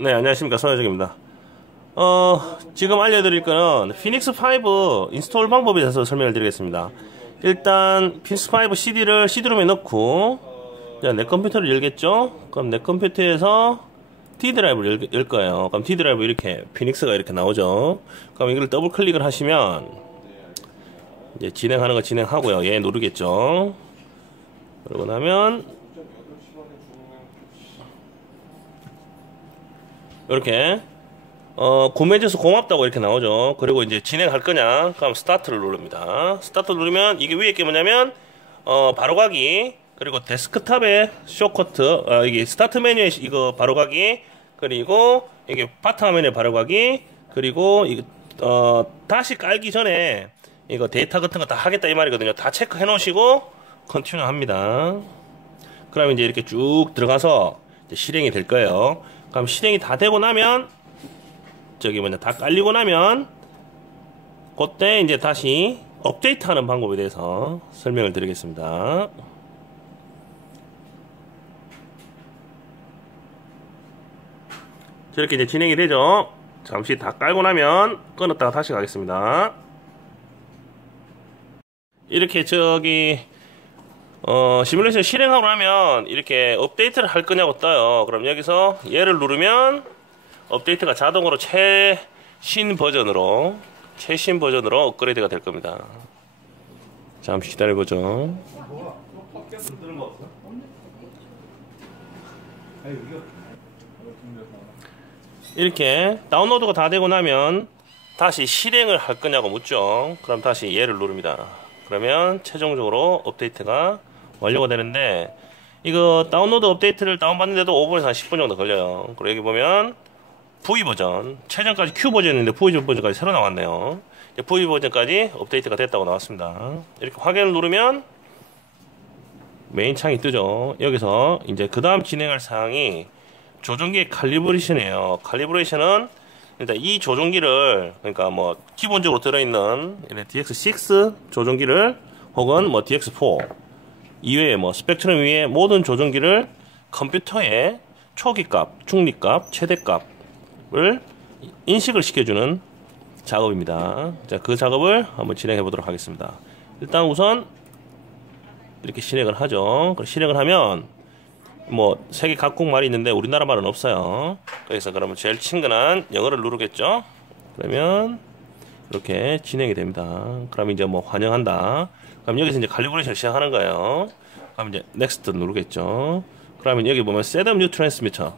네, 안녕하십니까. 손혜정입니다. 지금 알려드릴 거는 피닉스 5 인스톨 방법에 대해서 설명을 드리겠습니다. 일단 피닉스 5 CD롬에 넣고, 자, 내 컴퓨터를 열겠죠? 그럼 내 컴퓨터에서 D 드라이브를 열 거예요. 그럼 D 드라이브 이렇게 피닉스가 이렇게 나오죠. 그럼 이걸 더블 클릭을 하시면 이제 진행하는 거 진행하고요. 얘 누르겠죠. 그러고 나면 이렇게 구매해줘서 고맙다고 이렇게 나오죠. 그리고 이제 진행할 거냐? 그럼 스타트를 누릅니다. 스타트 누르면 이게 위에 게 뭐냐면 바로가기, 그리고 데스크탑에 쇼커트, 이게 스타트 메뉴에 이거 바로가기, 그리고 이게 바탕화면에 바로가기, 그리고 이거 다시 깔기 전에 이거 데이터 같은 거 다 하겠다 이 말이거든요. 다 체크해 놓으시고 컨티뉴 합니다. 그러면 이제 이렇게 쭉 들어가서 이제 실행이 될 거예요. 그럼 실행이 다 되고 나면 다 깔리고 나면 그때 이제 다시 업데이트하는 방법에 대해서 설명을 드리겠습니다. 저렇게 이제 진행이 되죠. 잠시 다 깔고 나면 끊었다가 다시 가겠습니다. 이렇게 시뮬레이션 실행하고 나면 이렇게 업데이트를 할 거냐고 떠요. 그럼 여기서 얘를 누르면 업데이트가 자동으로 최신 버전으로 업그레이드가 될 겁니다. 잠시 기다려보죠. 이렇게 다운로드가 다 되고 나면 다시 실행을 할 거냐고 묻죠. 그럼 다시 얘를 누릅니다. 그러면 최종적으로 업데이트가 완료가 되는데, 이거 다운로드 업데이트를 다운받는데도 5분에서 한 10분 정도 걸려요. 그리고 여기 보면 V 버전, 최전까지 Q 버전인데 V 버전까지 새로 나왔네요. V 버전까지 업데이트가 됐다고 나왔습니다. 이렇게 확인을 누르면 메인 창이 뜨죠. 여기서 이제 그 다음 진행할 사항이 조종기의 칼리브레이션이에요. 칼리브레이션은 일단 이 조종기를, 그러니까 뭐 기본적으로 들어있는 DX6 조종기를 혹은 뭐 DX4 이외에 뭐 스펙트럼 위에 모든 조종기를 컴퓨터의 초기값, 중립값, 최대값을 인식을 시켜주는 작업입니다. 자, 그 작업을 한번 진행해 보도록 하겠습니다. 일단 우선 이렇게 실행을 하죠. 실행을 하면 뭐 세계 각국 말이 있는데 우리나라 말은 없어요. 그래서 그러면 제일 친근한 영어를 누르겠죠. 그러면 이렇게 진행이 됩니다. 그럼 이제 뭐 환영한다. 그럼 여기서 이제 칼리브레이션을 시작하는 거예요. 그럼 이제 넥스트 누르겠죠. 그러면 여기 보면 셋업 뉴 트랜스미터,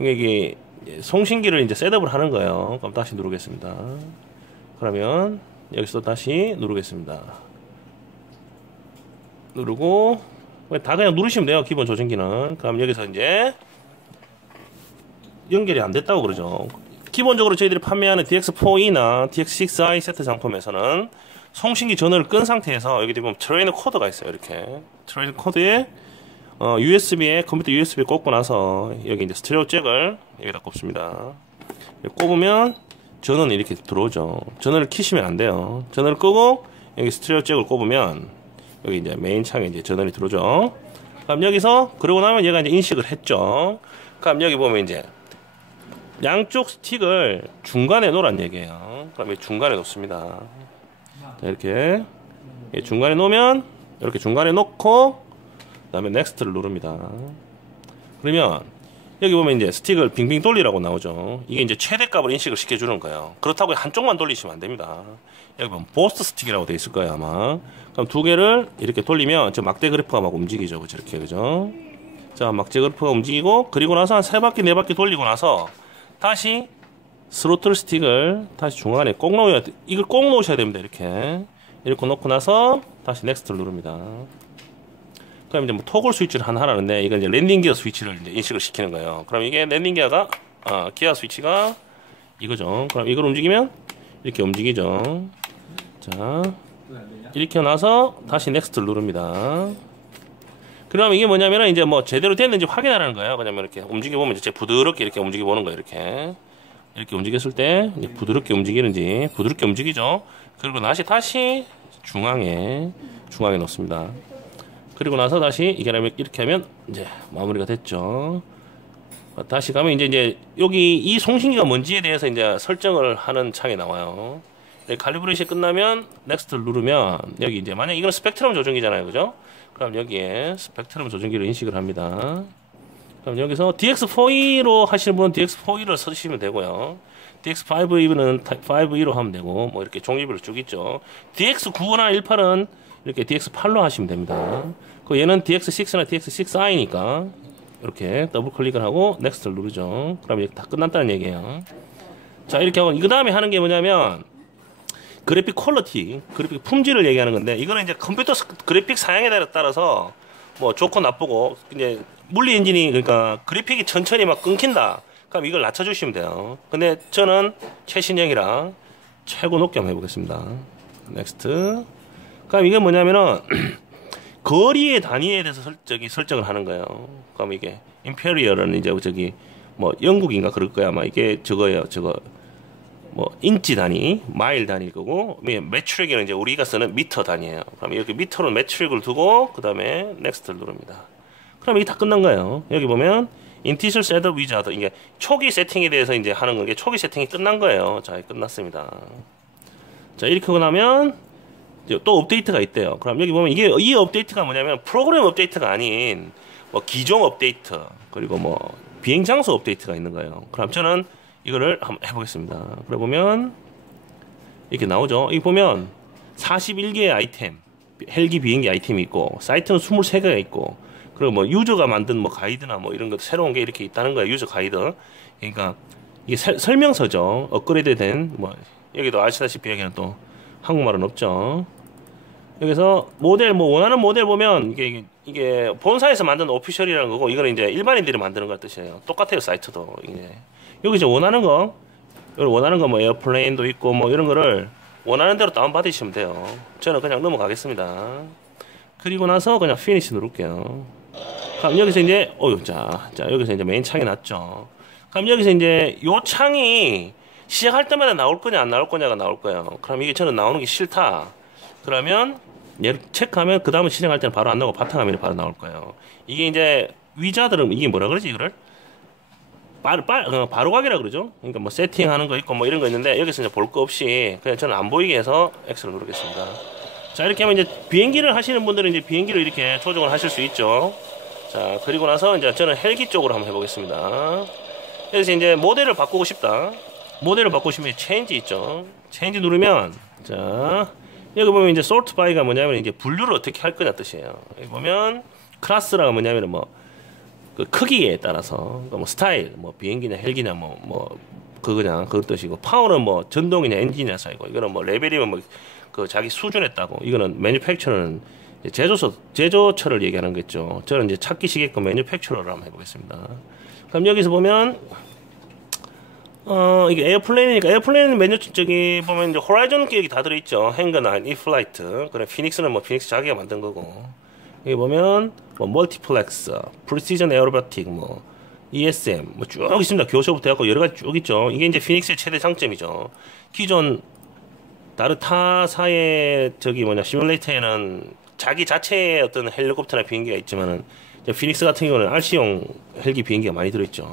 여기 송신기를 이제 셋업을 하는 거예요. 그럼 다시 누르겠습니다. 그러면 여기서 다시 누르겠습니다. 누르고 다 그냥 누르시면 돼요. 기본 조종기는. 그럼 여기서 이제 연결이 안 됐다고 그러죠. 기본적으로 저희들이 판매하는 DX4E나 DX6i 세트 상품에서는 송신기 전원을 끈 상태에서 여기 보면 트레이너 코드가 있어요. 이렇게 트레이너 코드에 USB에 컴퓨터 USB 꽂고 나서 여기 이제 스테레오 잭을 여기다 꼽습니다. 꼽으면 전원이 이렇게 들어오죠. 전원을 키시면 안 돼요. 전원을 끄고 여기 스테레오 잭을 꼽으면 여기 이제 메인 창에 이제 전원이 들어오죠. 그럼 여기서 그러고 나면 얘가 이제 인식을 했죠. 그럼 여기 보면 이제 양쪽 스틱을 중간에 놓으란 얘기예요. 그럼 중간에 놓습니다. 자, 이렇게 중간에 놓으면 이렇게 중간에 놓고 그다음에 넥스트를 누릅니다. 그러면 여기 보면 이제 스틱을 빙빙 돌리라고 나오죠. 이게 이제 최대값을 인식을 시켜주는 거예요. 그렇다고 한쪽만 돌리시면 안 됩니다. 여기 보면 보스트 스틱이라고 되어 있을 거예요, 아마. 그럼 두 개를 이렇게 돌리면 저 막대 그래프가 막 움직이죠. 저렇게, 그죠? 자, 막대 그래프가 움직이고, 그리고 나서 한 3바퀴, 4바퀴 돌리고 나서 다시 스로틀 스틱을 다시 중간에 꼭 넣어야 돼. 이걸 꼭 놓으셔야 됩니다. 이렇게 놓고 나서 다시 넥스트를 누릅니다. 그럼 이제 뭐 토글 스위치를 하나 하라는데, 이건 이제 랜딩 기어 스위치를 이제 인식을 시키는 거예요. 그럼 이게 랜딩 기어가, 기어 스위치가 이거죠. 그럼 이걸 움직이면 이렇게 움직이죠. 자, 이렇게 나서 다시 넥스트를 누릅니다. 그럼 이게 뭐냐면은 이제 뭐 제대로 됐는지 확인하라는 거예요. 그냥 이렇게 움직여보면 이제 부드럽게 이렇게 움직여보는 거예요. 이렇게 움직였을 때 이제 부드럽게 움직이는지, 부드럽게 움직이죠. 그리고 다시 중앙에 놓습니다. 그리고 나서 다시 이렇게 하면 이제 마무리가 됐죠. 다시 가면 이제 여기 이 송신기가 뭔지에 대해서 이제 설정을 하는 창이 나와요. 칼리브레이션 끝나면 넥스트를 누르면 여기 이제 만약 이건 스펙트럼 조정기잖아요, 그죠? 그럼 여기에 스펙트럼 조정기를 인식을 합니다. 그럼 여기서 DX4E로 하시는 분은 DX4E를 써주시면 되고요. DX5E는 5E로 하면 되고, 뭐 이렇게 종류별로 쭉 있죠. DX95나 18은 이렇게 DX8로 하시면 됩니다. 그 얘는 DX6나 DX6i니까 이렇게 더블 클릭을 하고 넥스트를 누르죠. 그럼 이렇게 다 끝났다는 얘기예요. 자, 이렇게 하고 그 다음에 하는 게 뭐냐면 그래픽 퀄리티, 그래픽 품질을 얘기하는 건데, 이거는 이제 컴퓨터 그래픽 사양에 따라서 뭐 좋고 나쁘고, 이제 물리 엔진이, 그러니까 그래픽이 천천히 막 끊긴다, 그럼 이걸 낮춰주시면 돼요. 근데 저는 최신형이라 최고 높게 한번 해보겠습니다. 넥스트. 그럼 이게 뭐냐면은 거리의 단위에 대해서 설정을 하는 거예요. 그럼 이게 임페리얼은 이제 저기 뭐 영국인가 그럴 거야. 아마 이게 저거예요. 저거 뭐 인치 단위, 마일 단위일 거고, 매트릭은 이제 우리가 쓰는 미터 단위예요. 그럼 이렇게 미터로 매트릭을 두고 그 다음에 넥스트를 누릅니다. 그럼 이게 다 끝난 거예요. 여기 보면 인티셜 셋업 위자드, 이게 초기 세팅에 대해서 이제 하는 건 게 초기 세팅이 끝난 거예요. 자, 끝났습니다. 자, 이렇게 하고 나면 또 업데이트가 있대요. 그럼 여기 보면 이게 이 업데이트가 뭐냐면 프로그램 업데이트가 아닌 뭐 기종 업데이트, 그리고 뭐 비행 장소 업데이트가 있는 거예요. 그럼 저는 이거를 한번 해보겠습니다. 그래 보면 이렇게 나오죠. 여기 보면 41개의 아이템, 헬기 비행기 아이템이 있고, 사이트는 23개가 있고, 그리고 뭐 유저가 만든 뭐 가이드나 뭐 이런 것 새로운 게 이렇게 있다는 거예요. 유저 가이드. 그러니까 이게 설명서죠. 업그레이드된 뭐, 여기도 아시다시피 여기는 또 한국말은 없죠. 여기서 모델, 뭐 원하는 모델 보면 이게 본사에서 만든 오피셜이라는 거고, 이거는 이제 일반인들이 만드는 것 뜻이에요. 똑같아요, 사이트도. 이게 여기 이제 원하는 거 뭐 에어플레인도 있고 뭐 이런 거를 원하는 대로 다운 받으시면 돼요. 저는 그냥 넘어가겠습니다. 그리고 나서 그냥 피니시 누를게요. 그럼 여기서 이제 여기서 이제 메인 창이 났죠. 그럼 여기서 이제 요 창이 시작할 때마다 나올 거냐 안 나올 거냐가 나올 거예요. 그럼 이게 저는 나오는 게 싫다. 그러면 얘를 체크하면 그 다음에 실행할 때는 바로 안 나오고 바탕화면이 바로 나올 거예요. 이게 이제 위자들은 이게 뭐라 그러지 이거를? 바로 가기라 그러죠. 그러니까 뭐 세팅하는 거 있고 뭐 이런 거 있는데, 여기서 이제 볼 거 없이 그냥 저는 안 보이게 해서 X를 누르겠습니다. 자, 이렇게 하면 이제 비행기를 하시는 분들은 이제 비행기를 이렇게 조정을 하실 수 있죠. 자, 그리고 나서 이제 저는 헬기 쪽으로 한번 해보겠습니다. 여기서 이제 모델을 바꾸고 싶다. 모델을 바꾸시면 체인지 있죠. 체인지 누르면, 자, 여기 보면 이제 sort by가 뭐냐면 이제 분류를 어떻게 할 거냐 뜻이에요. 여기 보면 클래스라가 뭐냐면 뭐 그 크기에 따라서 뭐 스타일, 뭐 비행기냐 헬기냐 뭐 그거냐 그 뜻이고, 파워는 뭐 전동이냐 엔진이냐 사이고, 이거는 뭐 레벨이면 뭐 그 자기 수준에 따고, 이거는 매니팩처러는 제조처를 얘기하는 거겠죠. 저는 이제 찾기 쉬게끔 매니팩처러를 한번 해보겠습니다. 그럼 여기서 보면 이게 에어플레인이니까, 에어플레인 메뉴 저기 보면 이제 호라이즌 계획이 다 들어있죠. 행거나 이플라이트, 그래 피닉스는 뭐 피닉스 자기가 만든 거고, 여기 보면 뭐 멀티플렉스, 프리시전 에어로바틱, 뭐 ESM 뭐 쭉 있습니다. 교셔부터 해갖고 여러 가지 쭉 있죠. 이게 이제 피닉스의 최대 장점이죠. 기존 다른 타사의 시뮬레이터에는 자기 자체의 어떤 헬리콥터나 비행기가 있지만은, 피닉스 같은 경우는 RC용 헬기 비행기가 많이 들어있죠.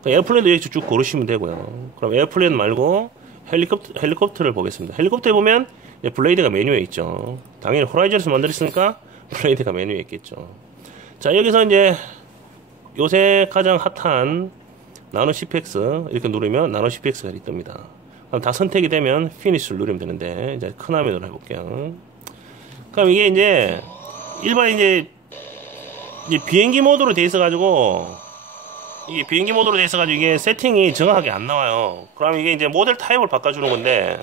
그러니까 에어플레인도 여기서 쭉 고르시면 되고요. 그럼 에어플레인 말고 헬리콥터를 보겠습니다. 헬리콥터에 보면 블레이드가 메뉴에 있죠. 당연히 호라이즌에서 만들었으니까 블레이드가 메뉴에 있겠죠. 자, 여기서 이제 요새 가장 핫한 나노 CPX 이렇게 누르면 나노 CPX가 이렇게 뜹니다. 그럼 다 선택이 되면 피니쉬를 누르면 되는데, 이제 큰 화면으로 해볼게요. 그럼 이게 이제 일반 이제 비행기 모드로 돼 있어가지고, 이게 세팅이 정확하게 안 나와요. 그럼 이게 이제 모델 타입을 바꿔주는 건데,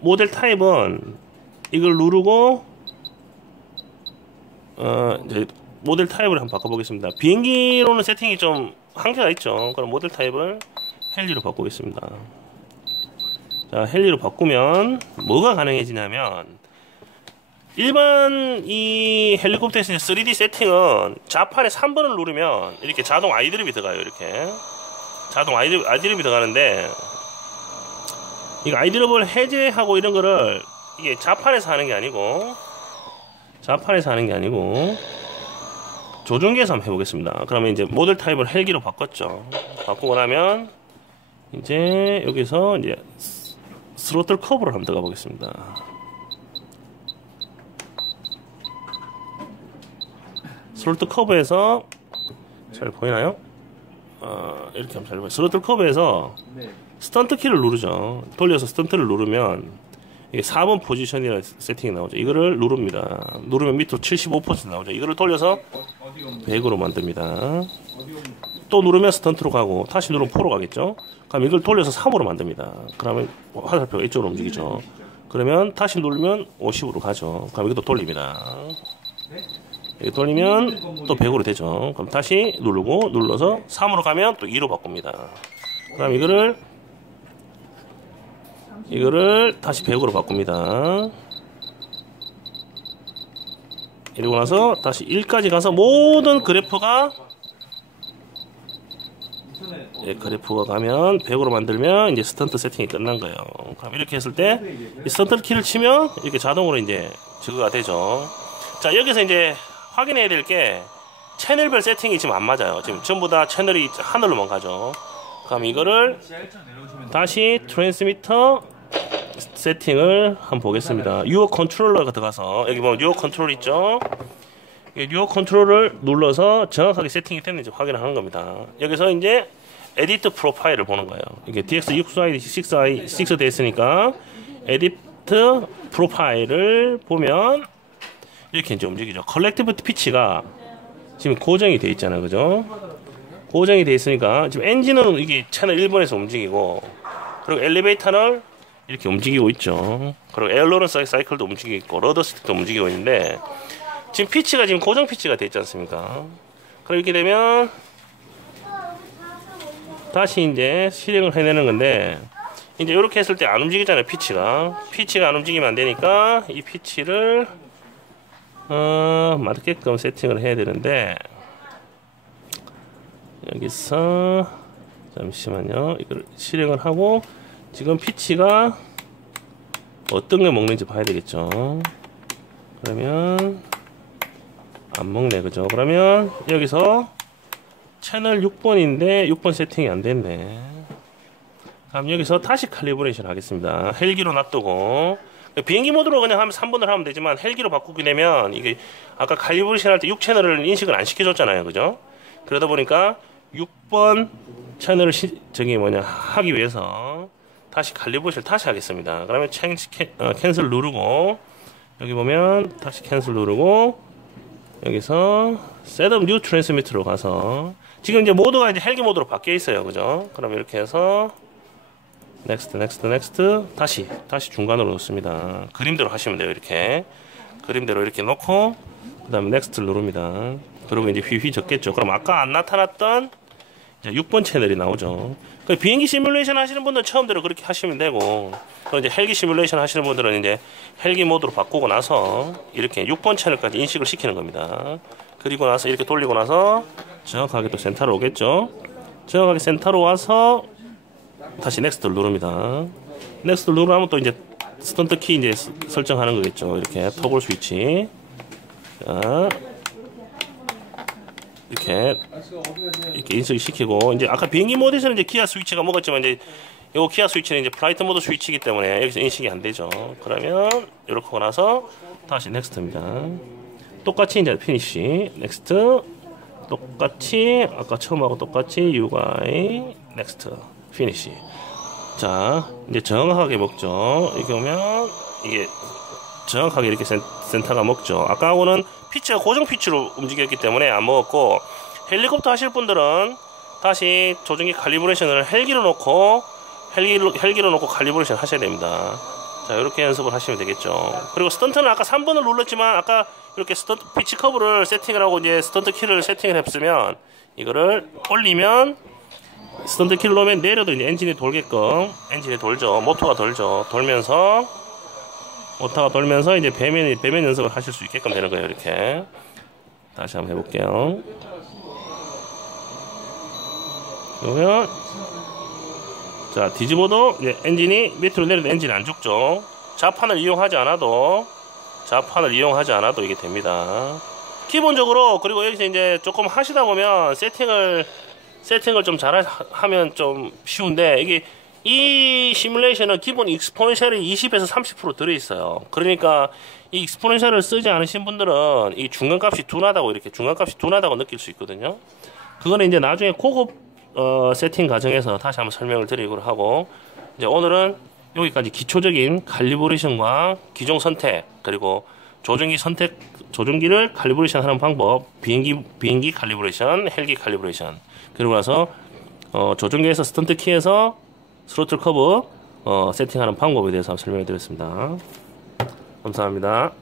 모델 타입은 이걸 누르고 이제 모델 타입을 한번 바꿔보겠습니다. 비행기로는 세팅이 좀 한계가 있죠. 그럼 모델 타입을 헬리로 바꾸겠습니다. 자, 헬리로 바꾸면 뭐가 가능해지냐면, 일반 이 헬리콥터에서 3D 세팅은 좌판에 3번을 누르면 이렇게 자동 아이드립이 들어가요. 이렇게 자동 아이드립이 들어가는데, 이거 아이드립을 해제하고 이런 거를 이게 좌판에서 하는 게 아니고 조종기에서 한번 해보겠습니다. 그러면 이제 모델 타입을 헬기로 바꿨죠. 바꾸고 나면 이제 여기서 이제 스로틀 커브를 한번 들어가 보겠습니다. 스로틀 커브에서 잘 보이나요? 이렇게 하면 잘 보여요. 스로틀 커브에서 스턴트 키를 누르죠. 돌려서 스턴트를 누르면 이게 4번 포지션이라는 세팅이 나오죠. 이거를 누릅니다. 누르면 밑으로 75% 나오죠. 이거를 돌려서 100으로 만듭니다. 또 누르면 스턴트로 가고 다시 누르면 4로 가겠죠. 그럼 이걸 돌려서 3으로 만듭니다. 그러면 화살표가 이쪽으로 움직이죠. 그러면 다시 누르면 50으로 가죠. 그럼 이것도 돌립니다. 이렇게 돌리면 또 100으로 되죠. 그럼 다시 누르고 눌러서 3으로 가면 또 2로 바꿉니다. 그럼 이거를 다시 100으로 바꿉니다. 이러고 나서 다시 1까지 가서 모든 그래프가 그래프가 가면 100으로 만들면 이제 스턴트 세팅이 끝난 거예요. 그럼 이렇게 했을 때 이 스턴트 키를 치면 이렇게 자동으로 이제 저거가 되죠. 자, 여기서 이제 확인해야 될 게 채널별 세팅이 지금 안 맞아요. 지금 전부 다 채널이 하늘로만 가죠. 그럼 이거를 다시 트랜스미터 세팅을 한번 보겠습니다. 유어 컨트롤러가 들어가서 여기 보면 유어 컨트롤 있죠. 유어 컨트롤을 눌러서 정확하게 세팅이 됐는지 확인을 하는 겁니다. 여기서 이제 에디트 프로파일을 보는 거예요. 이게 DX6i, 6 돼 있으니까 에디트 프로파일을 보면 이렇게 이제 움직이죠. 컬렉티브 피치가 지금 고정이 돼 있잖아요. 그죠? 고정이 돼 있으니까 지금 엔진은 이게 채널 1번에서 움직이고, 그리고 엘리베이터는 이렇게 움직이고 있죠. 그리고 에어로런 사이클도 움직이고 있고, 러더 스틱도 움직이고 있는데, 지금 피치가 지금 고정 피치가 돼 있지 않습니까? 그럼 이렇게 되면 다시 이제 실행을 해내는 건데, 이제 이렇게 했을 때 안 움직이잖아요. 피치가 안 움직이면 안 되니까 이 피치를 맞게끔 세팅을 해야 되는데, 여기서 잠시만요. 이걸 실행을 하고 지금 피치가 어떤 게 먹는지 봐야 되겠죠. 그러면 안 먹네, 그죠? 그러면 여기서 채널 6번인데 6번 세팅이 안 됐네. 그럼 여기서 다시 칼리브레이션 하겠습니다. 헬기로 놔두고, 비행기 모드로 그냥 하면 3번을 하면 되지만 헬기로 바꾸게 되면 이게 아까 칼리브레이션 할 때 6채널을 인식을 안 시켜줬잖아요. 그죠? 그러다 보니까 6번 채널을 하기 위해서 다시 칼리브레이션을 다시 하겠습니다. 그러면 캔슬 누르고, 여기 보면 다시 캔슬 누르고, 여기서 셋업 뉴 트랜스미터로 가서 지금 이제 모드가 이제 헬기 모드로 바뀌어 있어요. 그죠? 그럼 이렇게 해서 넥스트 다시 중간으로 놓습니다. 그림대로 하시면 돼요. 이렇게 그림대로 이렇게 놓고 그 다음에 넥스트를 누릅니다. 그리고 이제 휘휘 적겠죠. 그럼 아까 안 나타났던 이제 6번 채널이 나오죠. 비행기 시뮬레이션 하시는 분들은 처음대로 그렇게 하시면 되고, 그리고 이제 헬기 시뮬레이션 하시는 분들은 이제 헬기 모드로 바꾸고 나서 이렇게 6번 채널까지 인식을 시키는 겁니다. 그리고 나서 이렇게 돌리고 나서 정확하게 또 센터로 오겠죠. 정확하게 센터로 와서 다시 넥스트를 누릅니다. 넥스트를 누르면 또 이제 스턴트 키 이제 설정하는 거겠죠. 이렇게 토글 스위치. 자, 이렇게 인식을 시키고, 이제 아까 비행기 모드에서는 이제 기아 스위치가 먹었지만 이제 요 기아 스위치는 이제 플라이트 모드 스위치이기 때문에 여기서 인식이 안 되죠. 그러면 이렇게 하고 나서 다시 넥스트입니다. 똑같이 이제 피니시 넥스트, 똑같이 아까 처음하고 똑같이 UI 넥스트 피니시. 자, 이제 정확하게 먹죠. 이렇게 오면 이게 정확하게 이렇게 센터가 먹죠. 아까하고는 피치가 고정 피치로 움직였기 때문에 안 먹었고, 헬리콥터 하실 분들은 다시 조종기 칼리브레이션을 헬기로 놓고 칼리브레이션 하셔야 됩니다. 자, 이렇게 연습을 하시면 되겠죠. 그리고 스턴트는 아까 3번을 눌렀지만 아까 이렇게 스턴트 피치 커브를 세팅을 하고 이제 스턴트 키를 세팅을 했으면 이거를 올리면 스턴트 키를 놓으면 내려도 이제 엔진이 돌게끔 엔진이 돌죠. 모터가 돌면서 이제 배면 연습을 하실 수 있게끔 되는 거예요. 이렇게 다시 한번 해볼게요. 그러면 자, 뒤집어도 이제 엔진이 밑으로 내려도 엔진이 안 죽죠. 자판을 이용하지 않아도 이게 됩니다. 기본적으로 그리고 여기서 이제 조금 하시다 보면 세팅을 좀 잘하면 좀 쉬운데 이게 이 시뮬레이션은 기본 익스포넨셜이 20에서 30% 들어있어요. 그러니까 이 익스포넨셜을 쓰지 않으신 분들은 이 중간값이 둔하다고 이렇게 중간값이 둔하다고 느낄 수 있거든요. 그거는 이제 나중에 고급 세팅 과정에서 다시 한번 설명을 드리고 하고 이제 오늘은 여기까지 기초적인 칼리브레이션과 기종 선택 그리고 조종기를 칼리브레이션 하는 방법 비행기 칼리브레이션 헬기 칼리브레이션 그리고 나서 조종기에서 스턴트 키에서 스로틀 커브 세팅하는 방법에 대해서 설명해 드렸습니다. 감사합니다.